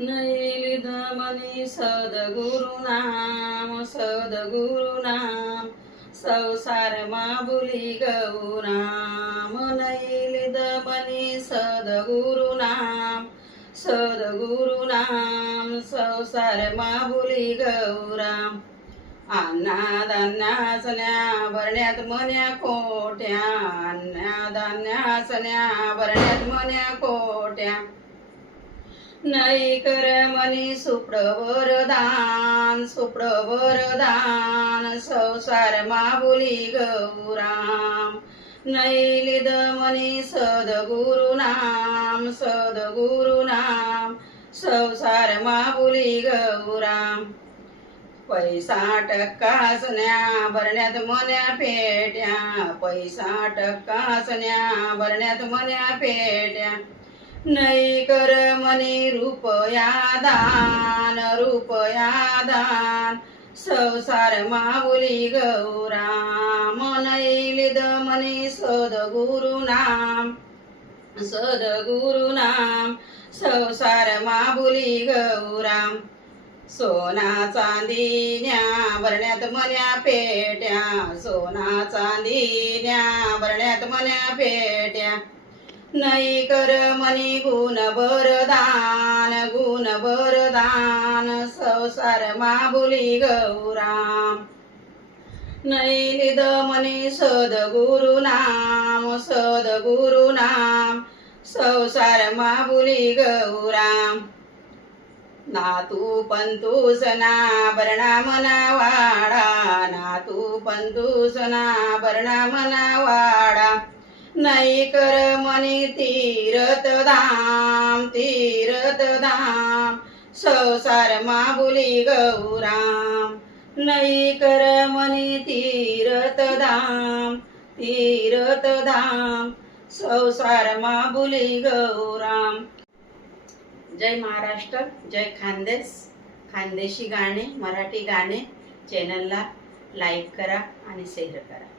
नैलिद मनी सद्गुरु नाम संसार माबुली गौ नाम। नैलिद मनी सद्गुरु नाम संसार माबुली गौराम। अन्नादान्यासन्या भरण्यात मन्या कोट्या, अन्नादान्यासन्या भरण्यात मन्या कोट्या। नाही कर मनी सुप्र वरदान संसार माबुली गौराम। नैलिद मनी सद्गुरु नाम संसार माबुली गौराम। पैसा टक्कासन्या भरण्यात मन्या पेट्या, पैसा टक्कासन्या भरण्यात मन्या पेट्या। नै कर मनी रुपया दान संसार माबुली गौराम। नैलिद मनी सद्गुरु नाम संसार माबुली गौराम। सोना चांदीन्या भरण्यात मन्या पेट्या, सोना चांदीन्या भरण्यात मन्या पेट्या। नै कर मनी गुण बरदान संसार माबुली गौराम। नैलिद मनी सद्गुरु नाम संसार माबुली गौराम। नातू पंतूसना भरणा मना वाडा, नातू पंतूसना भरणा मना वाडा। नै कर मनी तीरथ धाम संसार माबुली गौराम। नै कर मनी तीरथ धाम संसार माबुली गौराम। जय महाराष्ट्र, जय खानदेश। खानदेशी गाणे, मराठी गाणे चॅनलला लाईक करा आणि शेअर करा।